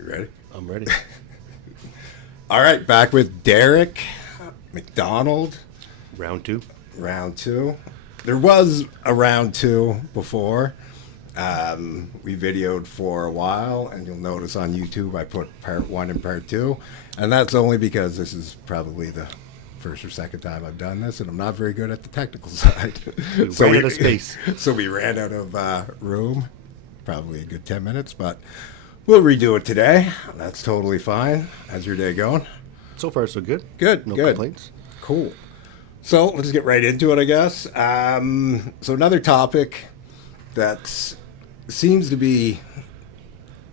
You ready? I'm ready. All right, back with Derek Macdonald. Round two. Round two. There was a round two before. We videoed for a while, and you'll notice on YouTube I put part one and part two. And that's only because this is probably the first or second time I've done this, and I'm not very good at the technical side. We ran out of space. So we ran out of room. Probably a good 10 minutes, but we'll redo it today. That's totally fine. How's your day going? So far, so good. Good, No good. complaints. Cool. So let's get right into it, I guess. So another topic that seems to be,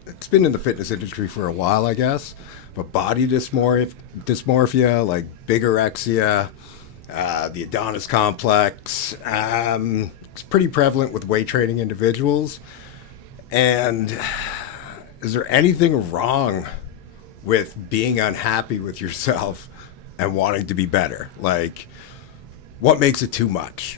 it's been in the fitness industry for a while, I guess, but body dysmorphia, like bigorexia, the Adonis complex, it's pretty prevalent with weight training individuals. And is there anything wrong with being unhappy with yourself and wanting to be better? Like, what makes it too much?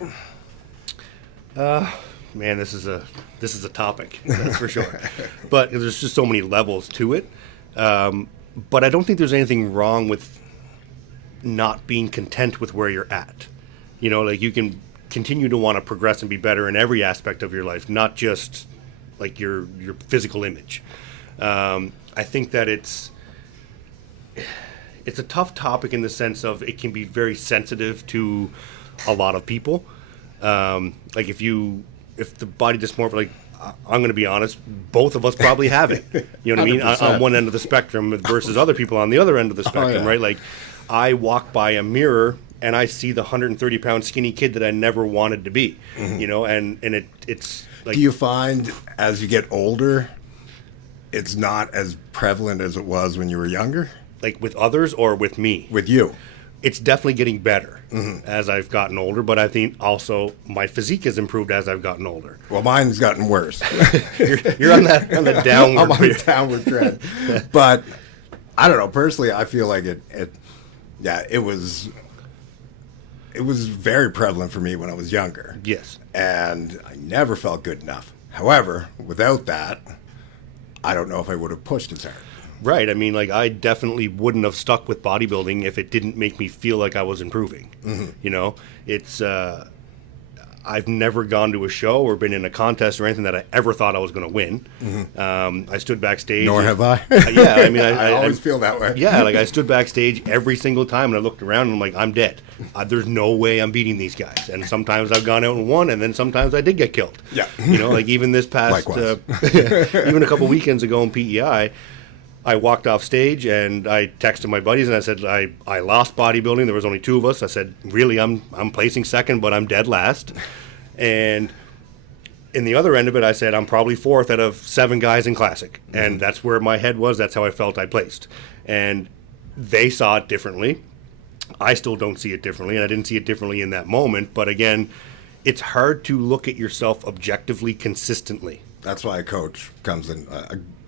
Man, this is a topic, that's for sure. But there's just so many levels to it. But I don't think there's anything wrong with not being content with where you're at. You know, like you can continue to want to progress and be better in every aspect of your life, not just like your physical image. I think that it's a tough topic in the sense of it can be very sensitive to a lot of people. Like if the body dysmorphia, like I'm going to be honest, both of us probably have it. You know what I mean? On one end of the spectrum versus other people on the other end of the spectrum, right? Like I walk by a mirror and I see the 130-pound skinny kid that I never wanted to be. You know, and it's like. Do you find as you get older, it's not as prevalent as it was when you were younger? Like with others or with me? With you. It's definitely getting better as I've gotten older, but I think also my physique has improved as I've gotten older. Well, mine's gotten worse. You're on the downward. I'm on the downward trend. But I don't know. Personally, I feel like it was very prevalent for me when I was younger. Yes. And I never felt good enough. However, without that, I don't know if I would have pushed as hard. Right. I mean, like, I definitely wouldn't have stuck with bodybuilding if it didn't make me feel like I was improving. You know, it's, I've never gone to a show or been in a contest or anything that I ever thought I was going to win. I stood backstage. Nor have I. Yeah. I mean, I always feel that way. Yeah. Like, I stood backstage every single time and I looked around and I'm like, I'm dead. There's no way I'm beating these guys. And sometimes I've gone out and won, and then sometimes I did get killed. Yeah. You know, like even this past, even a couple weekends ago in PEI, I walked off stage and I texted my buddies and I said, I lost bodybuilding. There was only two of us. I said, really, I'm placing second, but I'm dead last. And in the other end of it, I said, I'm probably fourth out of 7 guys in Classic. And that's where my head was. That's how I felt I placed. And they saw it differently. I still don't see it differently, and I didn't see it differently in that moment. But again, it's hard to look at yourself objectively consistently. That's why a coach comes in.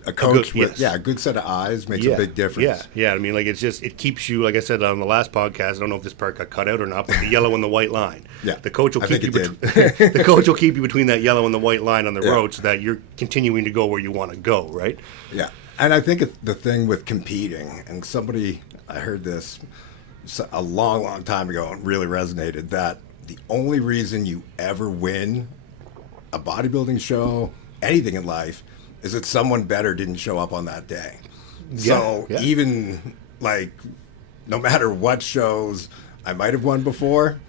A coach with a good set of eyes makes a big difference. Yeah. I mean, like it keeps you, like I said on the last podcast. I don't know if this part got cut out or not, but the yellow and the white line. Yeah, the coach will keep you. The coach will keep you between that yellow and the white line on the road, so that you're continuing to go where you want to go. Right. Yeah, and I think the thing with competing, and I heard this a long time ago and really resonated, that the only reason you ever win a bodybuilding show, anything in life, is that someone better didn't show up on that day. So even like no matter what shows I might have won before,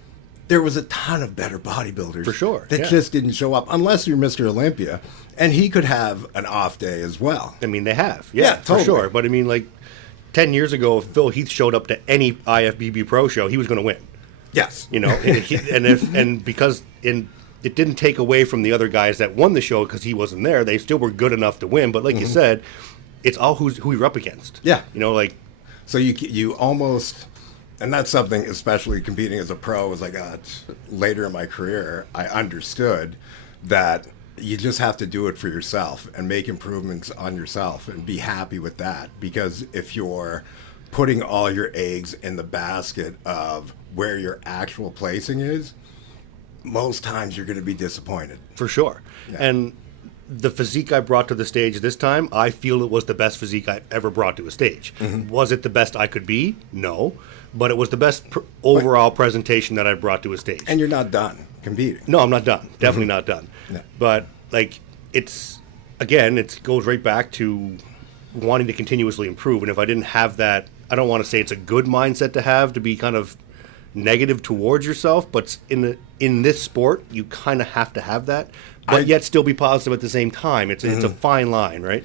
there was a ton of better bodybuilders for sure that just didn't show up, unless you're Mr. Olympia, and he could have an off day as well. I mean, they have, totally. for sure. But I mean, like 10 years ago, if Phil Heath showed up to any IFBB Pro show, he was going to win. Yes, you know, it didn't take away from the other guys that won the show because he wasn't there. They still were good enough to win. But like you said, it's all who you're up against. Yeah. You know, like. So you almost, and that's something, especially competing as a pro, was like later in my career, I understood that you just have to do it for yourself and make improvements on yourself and be happy with that. Because if you're putting all your eggs in the basket of where your actual placing is, most times you're going to be disappointed. For sure. Yeah. And the physique I brought to the stage this time, I feel it was the best physique I've ever brought to a stage. Was it the best I could be? No. But it was the best overall presentation that I brought to a stage. And you're not done competing. No, I'm not done. Definitely not done. No. But, like, it's, again, it goes right back to wanting to continuously improve. And if I didn't have that, I don't want to say it's a good mindset to have, to be kind of negative towards yourself, but in this sport, you kind of have to have that, but yet still be positive at the same time. It's a fine line, right?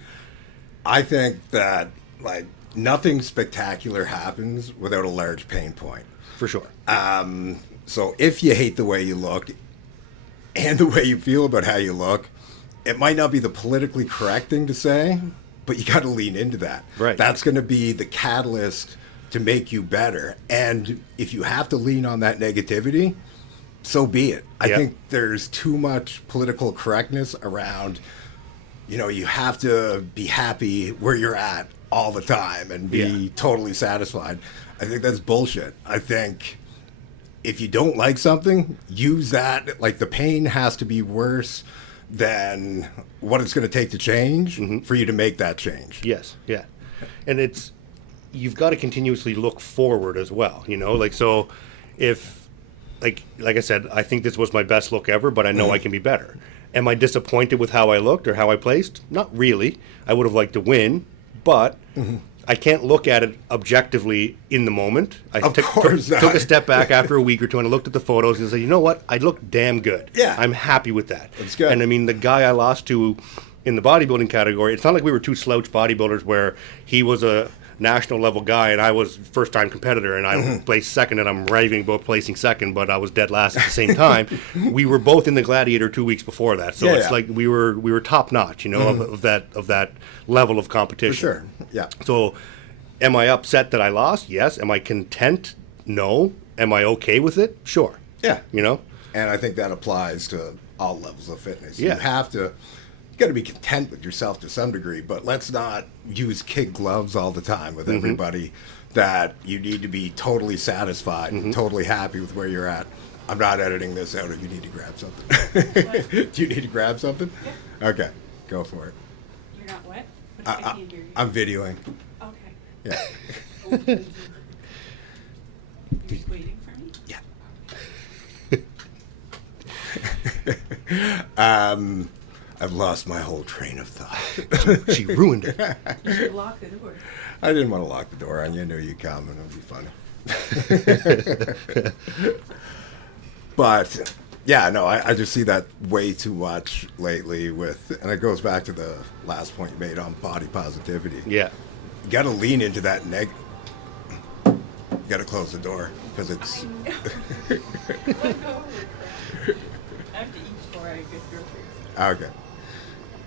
I think that, like, nothing spectacular happens without a large pain point. For sure. So if you hate the way you look and the way you feel about how you look, it might not be the politically correct thing to say, but you got to lean into that. Right. That's going to be the catalyst to make you better. And if you have to lean on that negativity, so be it. I think there's too much political correctness around, you have to be happy where you're at all the time and be totally satisfied. I think that's bullshit. I think if you don't like something, use that. Like, the pain has to be worse than what it's going to take to change for you to make that change. Yes, yeah. And you've got to continuously look forward as well, like, so if, like I said, I think this was my best look ever, but I know I can be better. Am I disappointed with how I looked or how I placed? Not really. I would have liked to win, but I can't look at it objectively in the moment. I took a step back after a week or two and I looked at the photos and said, you know what? I look damn good. Yeah. I'm happy with that. That's good. And I mean, the guy I lost to in the bodybuilding category, it's not like we were two slouch bodybuilders where he was a national level guy and I was first time competitor and I placed second and I'm raving about placing second, but I was dead last at the same time. We were both in the Gladiator 2 weeks before that, so it's like we were top notch, of that level of competition. For sure, yeah. So, am I upset that I lost? Yes. Am I content? No. Am I okay with it? Sure. Yeah. And I think that applies to all levels of fitness. Yeah. You got to be content with yourself to some degree, but let's not use kid gloves all the time with everybody, that you need to be totally satisfied and totally happy with where you're at. I'm not editing this out if you need to grab something. Do you need to grab something? Yeah. Okay, go for it. You're not what? I can't hear you. I'm videoing. Okay. Yeah. You're just waiting for me? Yeah. I've lost my whole train of thought. She ruined it. You should lock the door. I didn't want to lock the door on you. I knew you'd come and it would be funny. But, yeah, no, I just see that way too much lately and it goes back to the last point you made on body positivity. Yeah. You got to lean into that You got to close the door because it's... I have to eat before I get groceries. Okay.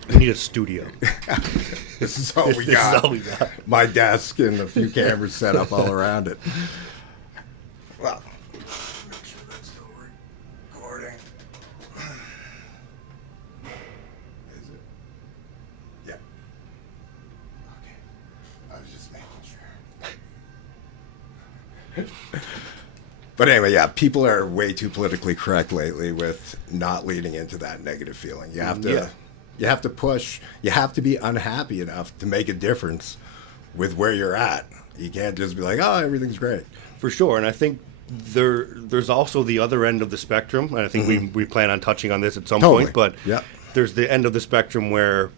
We need a studio. This is all we got. This is all we got. My desk and a few cameras set up all around it. Well, make sure that's still recording. Is it? Yeah. Okay. I was just making sure. But anyway, yeah, people are way too politically correct lately with not leading into that negative feeling. You have to... You have to push. You have to be unhappy enough to make a difference with where you're at. You can't just be like, oh, everything's great. For sure. And I think there's also the other end of the spectrum. And I think we plan on touching on this at some point. But there's the end of the spectrum where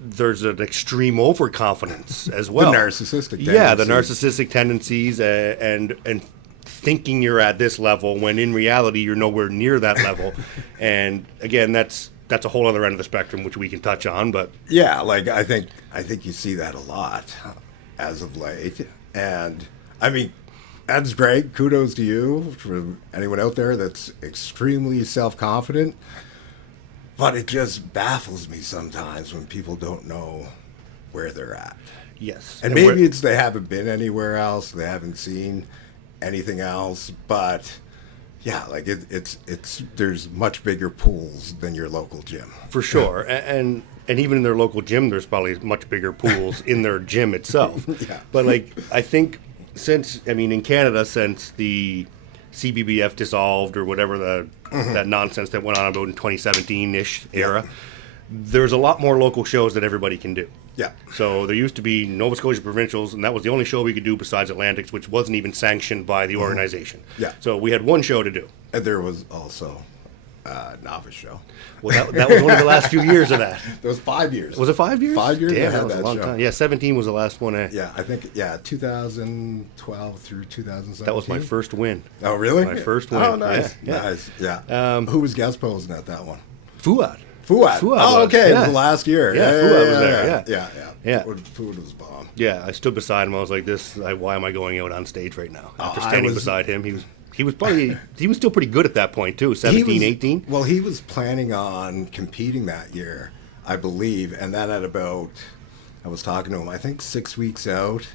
there's an extreme overconfidence as well. The narcissistic tendencies. Yeah, the narcissistic tendencies and thinking you're at this level when in reality you're nowhere near that level. And again, that's a whole other end of the spectrum, which we can touch on, but... Yeah, like, I think you see that a lot as of late. And, I mean, that's great. Kudos to you, for anyone out there that's extremely self-confident. But it just baffles me sometimes when people don't know where they're at. Yes. And maybe it's they haven't been anywhere else, they haven't seen anything else, but... Yeah, like it's there's much bigger pools than your local gym. For sure. And even in their local gym, there's probably much bigger pools in their gym itself. Yeah. But, like, I think in Canada, since the CBBF dissolved or whatever that nonsense that went on about in 2017-ish era, there's a lot more local shows that everybody can do. Yeah. So there used to be Nova Scotia Provincials, and that was the only show we could do besides Atlantics, which wasn't even sanctioned by the organization. Yeah. So we had one show to do. And there was also novice show. Well, that was only the last few years of that. That was 5 years. Was it 5 years? 5 years. Damn, I had that was that a long show. time. Yeah, 17 was the last one. Yeah, I think 2012 through 2017. That was my first win. Oh, really? My first win. Oh, nice. Yeah. Nice. Yeah. Who was guest posing at that one? Fuad. Fuad. Oh, okay. Yeah. It was the last year. Yeah, Fuad was there. Yeah. Fuad was bomb. Yeah, I stood beside him. I was like, why am I going out on stage right now? After I standing was- beside him, he was still pretty good at that point too, 17, 18. Well, he was planning on competing that year, I believe, and then at about, I was talking to him, I think 6 weeks out,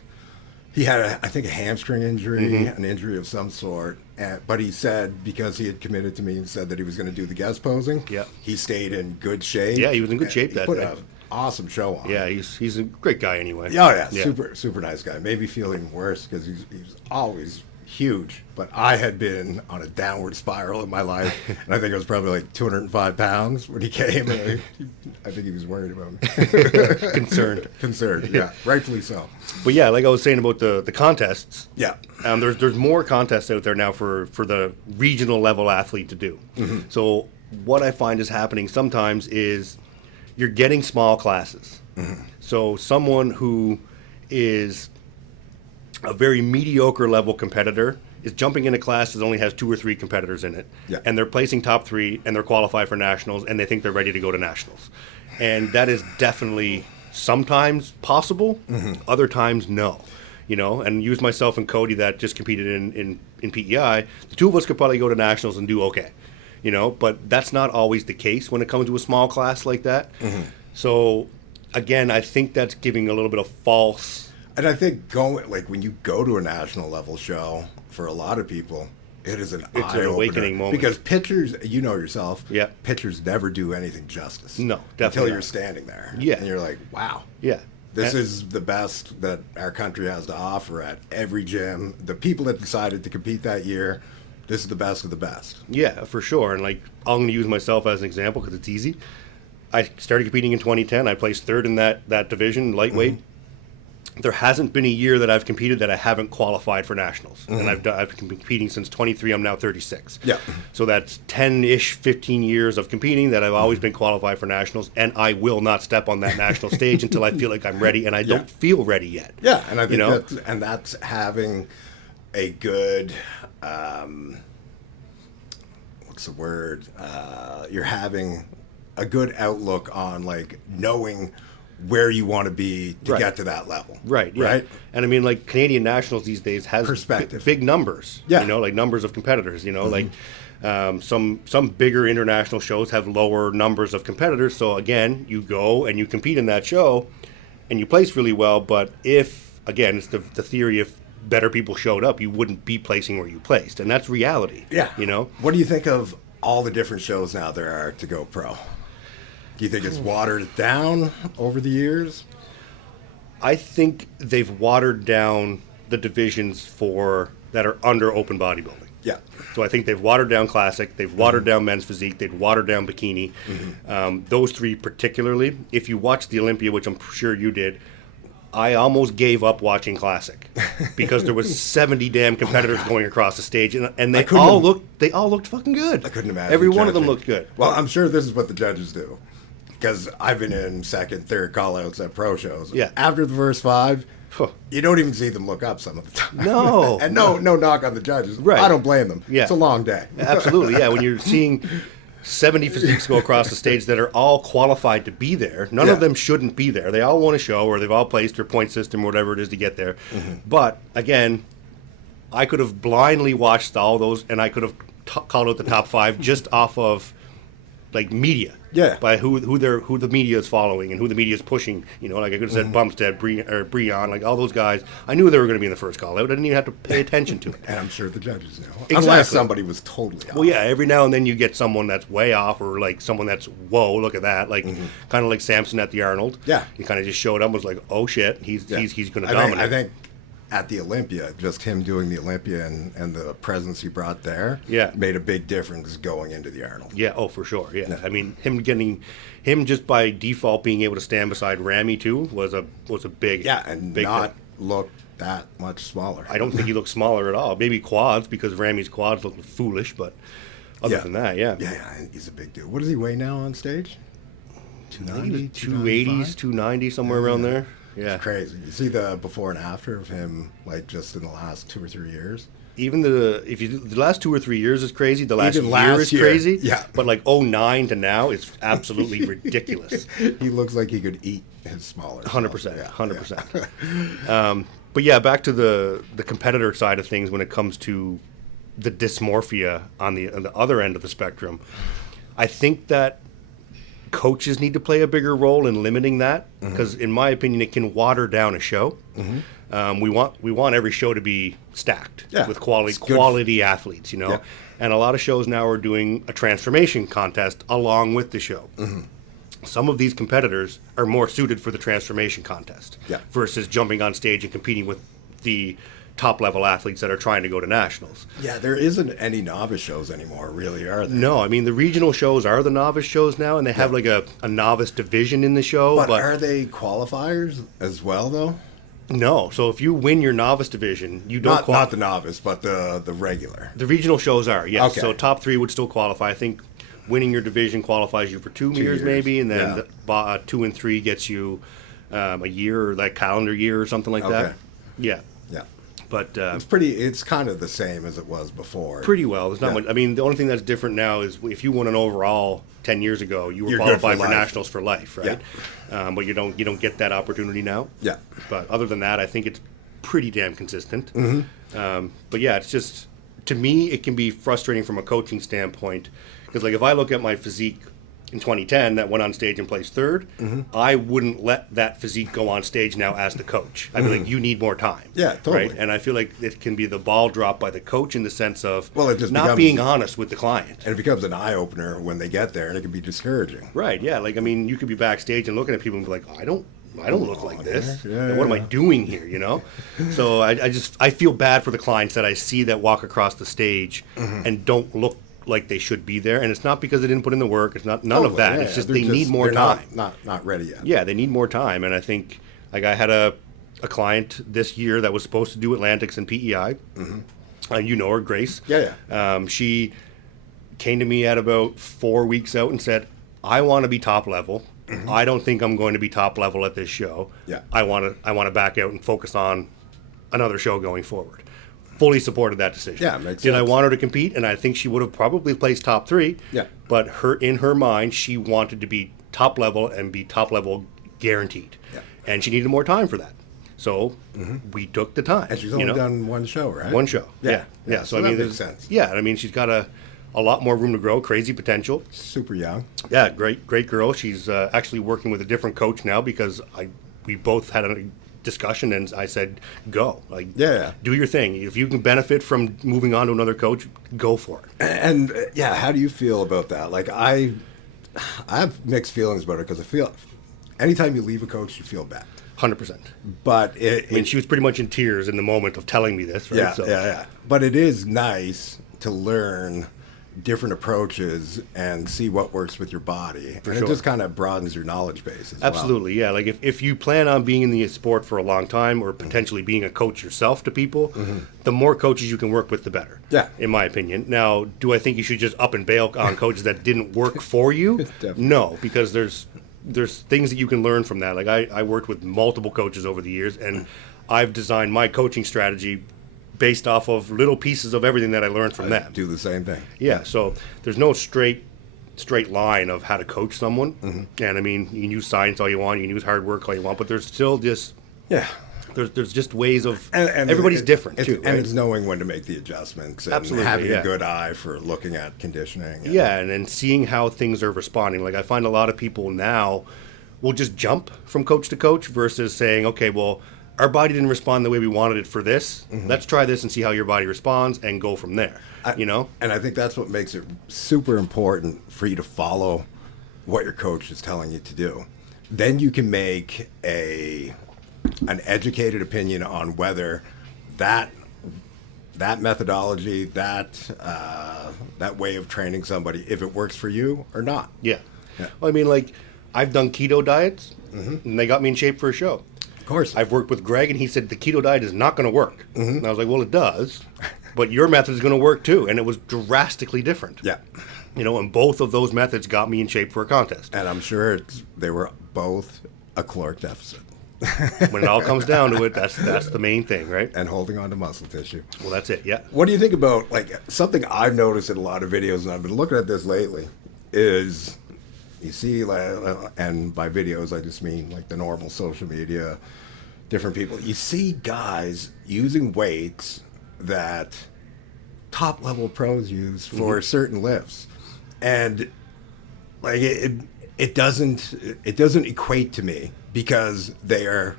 he had, I think, a hamstring injury, an injury of some sort, but he said, because he had committed to me and said that he was going to do the guest posing, he stayed in good shape. Yeah, he was in good shape that day. He day. put an awesome show on. Yeah, he's a great guy anyway. Yeah, super nice guy. Made me feel even worse because he's always huge, but I had been on a downward spiral in my life, and I think I was probably like 205 pounds when he came, and I think he was worried about me. Concerned, yeah, rightfully so. But yeah, like I was saying about the contests, Yeah. There's more contests out there now for the regional level athlete to do. So what I find is happening sometimes is you're getting small classes. So someone who is a very mediocre level competitor is jumping in a class that only has 2 or 3 competitors in it, and they're placing top 3, and they're qualified for nationals, and they think they're ready to go to nationals. And that is definitely sometimes possible, other times no. And use myself and Cody that just competed in PEI. The two of us could probably go to nationals and do okay, but that's not always the case when it comes to a small class like that. So again, I think that's giving a little bit of false. And I think when you go to a national level show, for a lot of people, it's an awakening moment. Because pitchers, you know yourself, Yeah. pitchers never do anything justice. No, definitely Until you're not. standing there. Yeah. And you're like, wow. Yeah. This is the best that our country has to offer at every gym. The people that decided to compete that year, this is the best of the best. Yeah, for sure. And I'm going to use myself as an example because it's easy. I started competing in 2010. I placed 3rd in that division, lightweight. There hasn't been a year that I've competed that I haven't qualified for nationals. And I've been competing since 23. I'm now 36. Yeah. So that's 10-ish, 15 years of competing that I've always been qualified for nationals. And I will not step on that national stage until I feel like I'm ready. And I don't feel ready yet. Yeah, and I think that's having a good, what's the word? You're having a good outlook on knowing where you want to be to get to that level. Right, yeah. Right? And I mean, Canadian Nationals these days has Perspective. big numbers. Yeah. Numbers of competitors, some bigger international shows have lower numbers of competitors. So again, you go and you compete in that show and you place really well. But it's the theory, if better people showed up, you wouldn't be placing where you placed. And that's reality. Yeah. What do you think of all the different shows now there are to go pro? Do you think it's watered down over the years? I think they've watered down the divisions that are under open bodybuilding. Yeah. So I think they've watered down classic, they've watered down men's physique, they've watered down bikini. Those 3 particularly. If you watched the Olympia, which I'm sure you did, I almost gave up watching classic because there was 70 damn competitors going across the stage, and they all looked fucking good. I couldn't imagine. Every one of them judging. looked good. Well, I'm sure this is what the judges do. Because I've been in 2nd, 3rd call-outs at pro shows. Yeah. After the first 5, you don't even see them look up some of the time. No. And no knock on the judges. Right. I don't blame them. Yeah. It's a long day. Absolutely, yeah. When you're seeing 70 physiques go across the stage that are all qualified to be there, none of them shouldn't be there. They all want to show, or they've all placed their point system, whatever it is to get there. But, again, I could have blindly watched all those, and I could have called out the top 5 just off of media. Yeah. By who the media is following and who the media is pushing. I could have said Bumstead, Breon, all those guys. I knew they were going to be in the first call out. I didn't even have to pay attention to it. And I'm sure the judges know. Exactly. Unless somebody was totally off. Well, yeah, every now and then you get someone that's way off, or someone that's, whoa, look at that. Kind of like Samson at the Arnold. Yeah. He kind of just showed up and was like, oh shit, he's going to dominate. I think at the Olympia, just him doing the Olympia and the presence he brought there, made a big difference going into the Arnold. Yeah, oh, for sure. Yeah, I mean, him just by default being able to stand beside Ramy too was a big and big not thing. look that much smaller. I don't think he looks smaller at all. Maybe quads, because Ramy's quads look foolish, but other than that, yeah, he's a big dude. What does he weigh now on stage? 290, 280s, 290, somewhere around there. Yeah, it's crazy. You see the before and after of him, like just in the last 2 or 3 years. Even the last 2 or 3 years is crazy. The last Even year is crazy. Yeah, but like 2009 to now is absolutely ridiculous. He looks like he could eat his smaller. 100%, 100%. But yeah, back to the competitor side of things when it comes to the dysmorphia on the other end of the spectrum. I think that coaches need to play a bigger role in limiting that, because in my opinion it can water down a show. We want every show to be stacked with quality athletes, you know. And a lot of shows now are doing a transformation contest along with the show. Some of these competitors are more suited for the transformation contest versus jumping on stage and competing with the top level athletes that are trying to go to nationals. Yeah, there isn't any novice shows anymore, really, are there? No, I mean, the regional shows are the novice shows now, and they have like a novice division in the show. But are they qualifiers as well, though? No. So if you win your novice division, you don't not the novice, but the regular. The regional shows are, yes. Okay. So top 3 would still qualify. I think winning your division qualifies you for 2 years maybe, and then 2 and 3 gets you a year, or like calendar year or something like that. Yeah. But it's kind of the same as it was before. Pretty well. There's not much. I mean, the only thing that's different now is if you won an overall 10 years ago, you're qualified for nationals for life, right? But you don't get that opportunity now. Yeah. But other than that, I think it's pretty damn consistent. But yeah, it's just, to me, it can be frustrating from a coaching standpoint, because like if I look at my physique in 2010 that went on stage and placed third, I wouldn't let that physique go on stage now as the coach. I'd be like, you need more time. Yeah, totally. Right? And I feel like it can be the ball drop by the coach in the sense of it just not being honest with the client. And it becomes an eye-opener when they get there, and it can be discouraging. Right, yeah. Like, I mean, you could be backstage and looking at people and be like, I don't look like this. What am I doing here, you know? So I feel bad for the clients that I see that walk across the stage and don't look like they should be there, and it's not because they didn't put in the work. It's not none of that. It's just they need more time. Not ready yet. Yeah, they need more time, and I think like I had a client this year that was supposed to do Atlantics and PEI. You know her, Grace. She came to me at about 4 weeks out and said, "I want to be top level. I don't think I'm going to be top level at this show. I want to back out and focus on another show going forward." Fully supported that decision. Yeah, makes sense. Did I want her to compete? And I think she would have probably placed top 3. Yeah. But in her mind, she wanted to be top level and be top level guaranteed. Yeah. And she needed more time for that. So we took the time. And she's only done one show, right? One show. Yeah. So I mean, that makes sense. Yeah, I mean, she's got a lot more room to grow, crazy potential. Super young. Yeah, great girl. She's actually working with a different coach now because we both had a discussion, and I said, go. Do your thing. If you can benefit from moving on to another coach, go for it. And how do you feel about that? Like, I have mixed feelings about it, because I feel anytime you leave a coach, you feel bad. 100%. But she was pretty much in tears in the moment of telling me this, right? Yeah. But it is nice to learn different approaches and see what works with your body. It just kind of broadens your knowledge base as Absolutely, well. Yeah. Like if you plan on being in the sport for a long time, or potentially being a coach yourself to people, the more coaches you can work with, the better. Yeah. In my opinion. Now, do I think you should just up and bail on coaches that didn't work for you? No, because there's things that you can learn from that. Like I worked with multiple coaches over the years, and I've designed my coaching strategy based off of little pieces of everything that I learned from them. Do the same thing. Yeah, so there's no straight line of how to coach someone. And I mean, you can use science all you want, you can use hard work all you want, but there's still just there's just ways of and everybody's different too. And it's knowing when to make the adjustments, and having a good eye for looking at conditioning. And then seeing how things are responding. Like I find a lot of people now will just jump from coach to coach versus saying, okay, well, our body didn't respond the way we wanted it for this. Let's try this and see how your body responds and go from there. And I think that's what makes it super important for you to follow what your coach is telling you to do. Then you can make an educated opinion on whether that methodology, that way of training somebody, if it works for you or not. Yeah. Well, I mean, like, I've done keto diets, and they got me in shape for a show. Of course. I've worked with Greg, and he said the keto diet is not going to work. And I was like, well, it does, but your method is going to work too. And it was drastically different. Yeah. And both of those methods got me in shape for a contest. And I'm sure they were both a caloric deficit. When it all comes down to it, that's the main thing, right? And holding on to muscle tissue. Well, that's it, yeah. What do you think about, like, something I've noticed in a lot of videos, and I've been looking at this lately, is you see, and by videos I just mean like the normal social media, different people, you see guys using weights that top level pros use for certain lifts. And like it doesn't equate to me because they are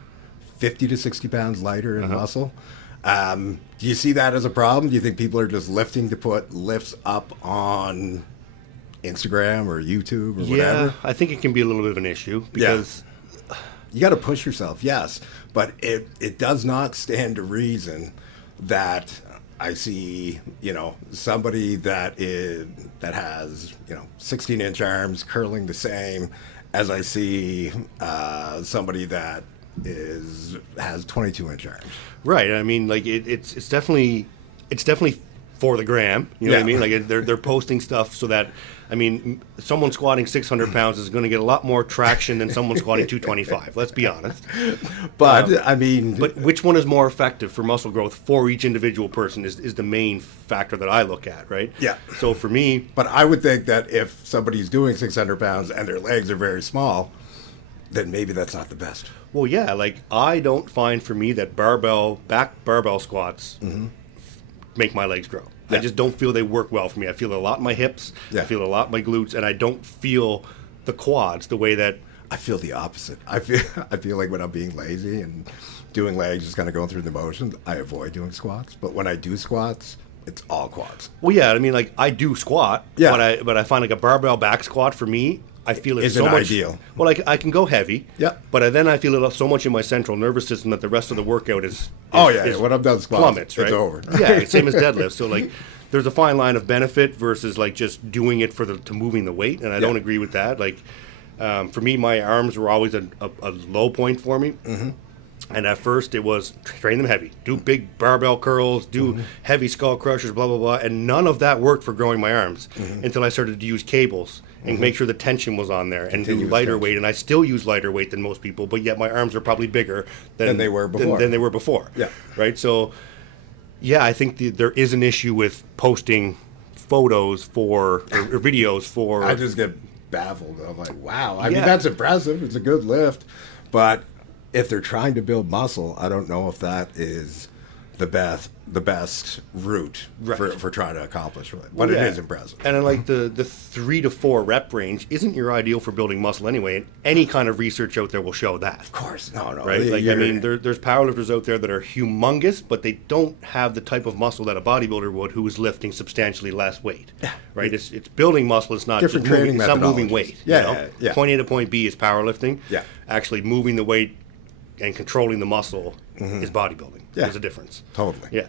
50 to 60 pounds lighter in muscle. Do you see that as a problem? Do you think people are just lifting to put lifts up on Instagram or YouTube or whatever? Yeah, I think it can be a little bit of an issue because you got to push yourself, yes, but it does not stand to reason that I see, somebody that has, 16-inch arms curling the same as I see somebody that has 22-inch arms. Right. I mean, like it's definitely for the gram. You know what I mean? Like they're posting stuff so that, I mean, someone squatting 600 pounds is going to get a lot more traction than someone squatting 225. Let's be honest. But but which one is more effective for muscle growth for each individual person is the main factor that I look at, right? Yeah. So for me, but I would think that if somebody's doing 600 pounds and their legs are very small, then maybe that's not the best. Well, yeah, like I don't find for me that back barbell squats make my legs grow. I just don't feel they work well for me. I feel a lot in my hips. I feel a lot in my glutes, and I don't feel the quads the way that I feel the opposite. I feel like when I'm being lazy and doing legs, just kind of going through the motions, I avoid doing squats. But when I do squats, it's all quads. Well, yeah, I mean, like I do squat, but I find like a barbell back squat for me, I feel it's so much ideal. Well, like I can go heavy, but then I feel it so much in my central nervous system that the rest of the workout is when I'm done squats, plummets, right? It's over. Yeah, same as deadlift. So like, there's a fine line of benefit versus like just doing it to moving the weight, and I don't agree with that. Like, for me, my arms were always a low point for me. And at first it was train them heavy, do big barbell curls, do heavy skull crushers, blah, blah, blah. And none of that worked for growing my arms until I started to use cables and make sure the tension was on there and do lighter weight. And I still use lighter weight than most people, but yet my arms are probably bigger than they were before. Than they were before. Yeah. Right? So, yeah, I think there is an issue with posting photos or videos for... I just get baffled. I'm like, wow. I mean, that's impressive. It's a good lift. But if they're trying to build muscle, I don't know if that is the best route for trying to accomplish it. But it is impressive. And then like the 3 to 4 rep range isn't your ideal for building muscle anyway. And any kind of research out there will show that. Of course. No. Right? Like, I mean, there's powerlifters out there that are humongous, but they don't have the type of muscle that a bodybuilder would who is lifting substantially less weight. Right? It's building muscle. It's not different just training it's not moving weight. Yeah. Point A to point B is powerlifting. Yeah. Actually moving the weight and controlling the muscle is bodybuilding. There's a difference. Totally. Yeah.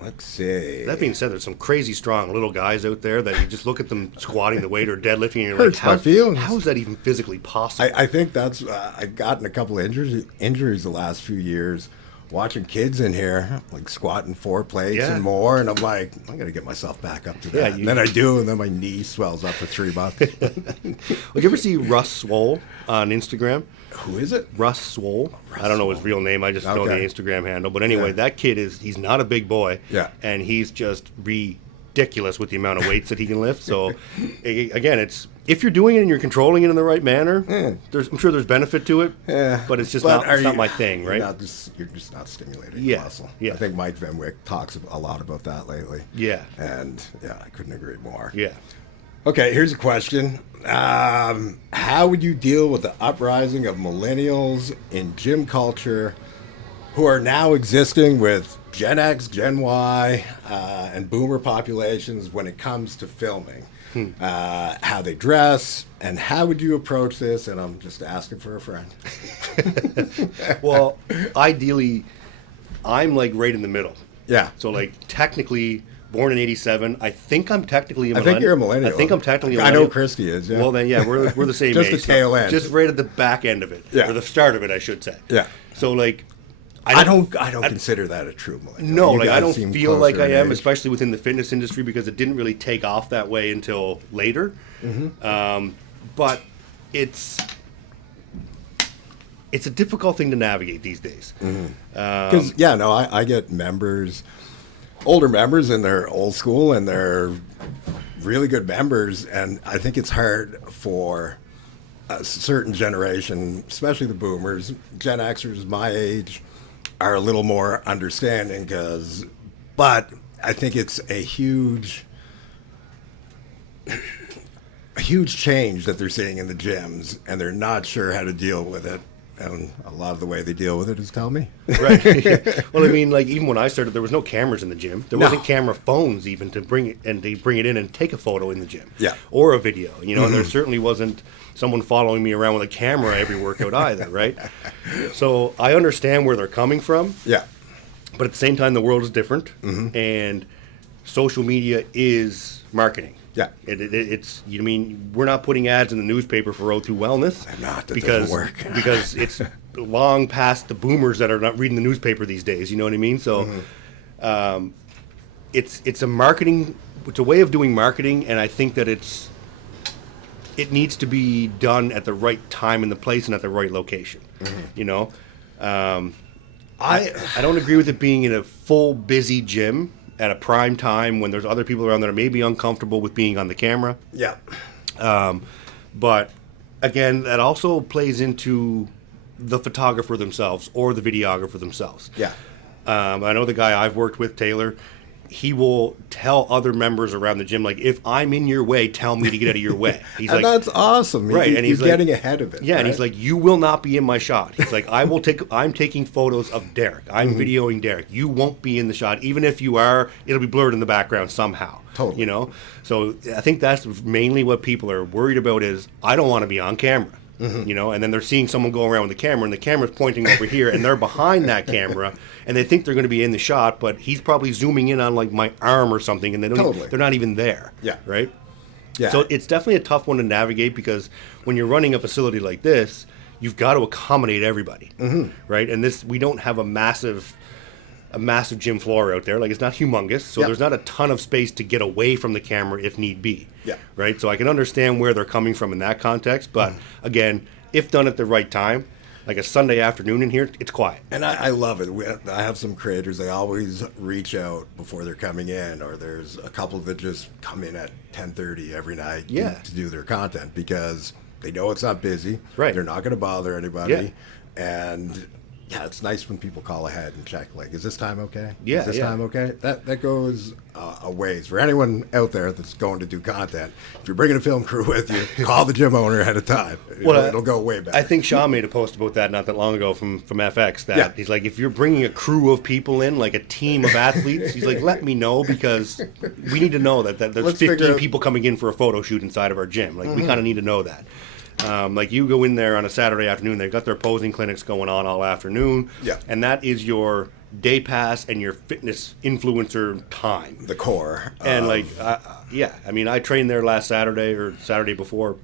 Let's see. That being said, there's some crazy strong little guys out there that you just look at them squatting the weight or deadlifting and you're Hurts like, my feelings. how is that even physically possible? I think that's I've gotten a couple of injuries the last few years watching kids in here like squatting 4 plates and more, and I'm like, I gotta get myself back up to that. And then I do, and then my knee swells up for 3 months. Well, you ever see Russ Swole on Instagram? Who is it? Russ Swole. I don't know his real name. I just know the Instagram handle. But anyway, that kid he's not a big boy. Yeah. And he's just ridiculous with the amount of weights that he can lift. So, again, if you're doing it and you're controlling it in the right manner, I'm sure there's benefit to it. Yeah. But it's just not my thing, right? You're just not stimulating muscle. Yeah. I think Mike Van Wyck talks a lot about that lately. Yeah. And I couldn't agree more. Yeah. Okay, here's a question. How would you deal with the uprising of millennials in gym culture who are now existing with Gen X, Gen Y, and Boomer populations when it comes to filming. How they dress, and how would you approach this? And I'm just asking for a friend. Well, ideally, I'm like right in the middle. Yeah. So like technically born in '87. I think I'm technically a I millennial. think you're a millennial. I think I'm technically a I millennial. know Christy is, yeah. Well then, yeah, we're the same Just age. the tail end. Just right at the back end of it. Yeah. Or the start of it, I should say. Yeah. So like, I don't consider that a true millennial. No, You like I guys don't seem feel like closer I in am, age. especially within the fitness industry, because it didn't really take off that way until later. But it's a difficult thing to navigate these days. Because I get members, older members, and they're old school, and they're really good members, and I think it's hard for a certain generation, especially the boomers. Gen Xers my age are a little more understanding, but I think it's a huge change that they're seeing in the gyms, and they're not sure how to deal with it. And a lot of the way they deal with it is tell me. Right. Well, I mean, like even when I started, there was no cameras in the gym. There wasn't camera phones even to bring it in and take a photo in the gym. Yeah. Or a video. And there certainly wasn't someone following me around with a camera every workout either. Right. So I understand where they're coming from. Yeah. But at the same time, the world is different, and social media is marketing. Yeah. We're not putting ads in the newspaper for O2 Wellness. They're not. That because, doesn't work. because it's long past the boomers that are not reading the newspaper these days. You know what I mean? So, it's a marketing. It's a way of doing marketing, and I think that it needs to be done at the right time and the place and at the right location. I don't agree with it being in a full busy gym at a prime time when there's other people around that are maybe uncomfortable with being on the camera. Yeah. But again, that also plays into the photographer themselves or the videographer themselves. Yeah. I know the guy I've worked with, Taylor. He will tell other members around the gym, like, if I'm in your way, tell me to get out of your way. He's And like, that's awesome. right? And He's he's like, getting ahead of it. Yeah, right? and he's like, you will not be in my shot. He's like, I'm taking photos of Derek. I'm videoing Derek. You won't be in the shot. Even if you are, it'll be blurred in the background somehow. Totally. So I think that's mainly what people are worried about is, I don't want to be on camera. And then they're seeing someone go around with the camera, and the camera's pointing over here, and they're behind that camera, and they think they're going to be in the shot, but he's probably zooming in on like my arm or something, and they're not even there. Yeah. Right. Yeah. So it's definitely a tough one to navigate, because when you're running a facility like this, you've got to accommodate everybody, right? And we don't have a massive gym floor out there. Like, it's not humongous, so there's not a ton of space to get away from the camera if need be. Yeah. Right? So I can understand where they're coming from in that context, but again, if done at the right time, like a Sunday afternoon in here, it's quiet. And I love it. I have some creators, they always reach out before they're coming in, or there's a couple that just come in at 10:30 every night to do their content, because they know it's not busy. Right. They're not going to bother anybody. Yeah. And it's nice when people call ahead and check, like, is this time okay? Yeah, Is this time okay? That goes a ways. For anyone out there that's going to do content, if you're bringing a film crew with you, call the gym owner ahead of time. It'll go way better. I think Sean made a post about that not that long ago from FX, that he's like, if you're bringing a crew of people in, like a team of athletes, he's like, let me know, because we need to know that there's 15 people coming in for a photo shoot inside of our gym. Like, we kind of need to know that. Like, you go in there on a Saturday afternoon, they've got their posing clinics going on all afternoon. Yeah. And that is your day pass and your fitness influencer time. The core. And I trained there last Saturday or Saturday before,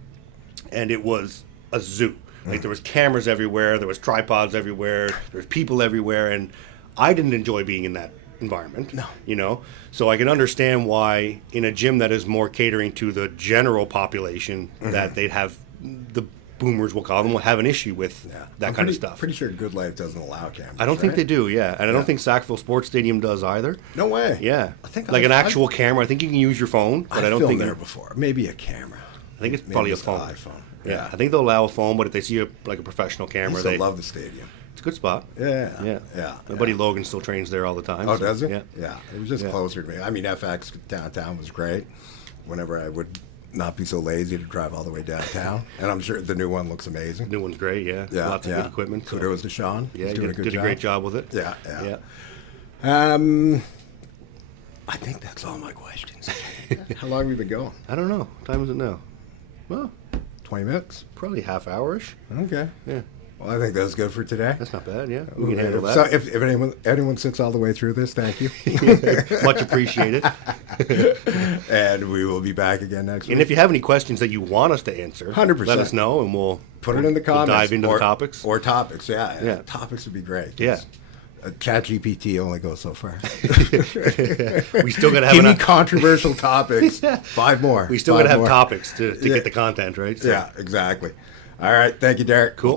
and it was a zoo. Like, there was cameras everywhere, there was tripods everywhere, there was people everywhere, and I didn't enjoy being in that environment. No. So I can understand why in a gym that is more catering to the general population, that they'd have, the boomers, we'll call them, will have an issue with that kind of stuff. Pretty sure Good Life doesn't allow cameras. I don't think they do, and I don't think Sackville Sports Stadium does either. No way. Yeah, I think like an actual camera. I think you can use your phone, but I don't think there before. Maybe a camera. I think it's Maybe probably a just phone. iPhone. Yeah, I think they'll allow a phone, but if they see a professional I camera, used to love the stadium. it's a good spot. Yeah. My buddy Logan still trains there all the time. Oh, so, does he? Yeah. Yeah. It was just closer to me. I mean, FX downtown was great. Whenever I would not be so lazy to drive all the way downtown. And I'm sure the new one looks amazing. New one's great, yeah. Lots of good equipment. So. Kudos to Sean. Yeah, he's he doing did a great job with it. Yeah. I think that's all my questions. How long have we been going? I don't know. What time is it now? Well, 20 minutes? probably half-hour-ish. Okay. Yeah. Well, I think that's good for today. That's not bad, yeah. We can handle So that. if anyone sits all the way through this, thank you. Much appreciated. And we will be back again next week. And if you have any questions that you want us to answer, 100%. let us know, and we'll put it in the comments. We'll dive into the topics. Or topics, yeah. Yeah. Topics would be great. Yeah. ChatGPT only goes so far. We still got to have Give me controversial topics. 5 more. We still got to have topics to get the content, right? So. Yeah, exactly. All right. Thank you, Derek. Cool.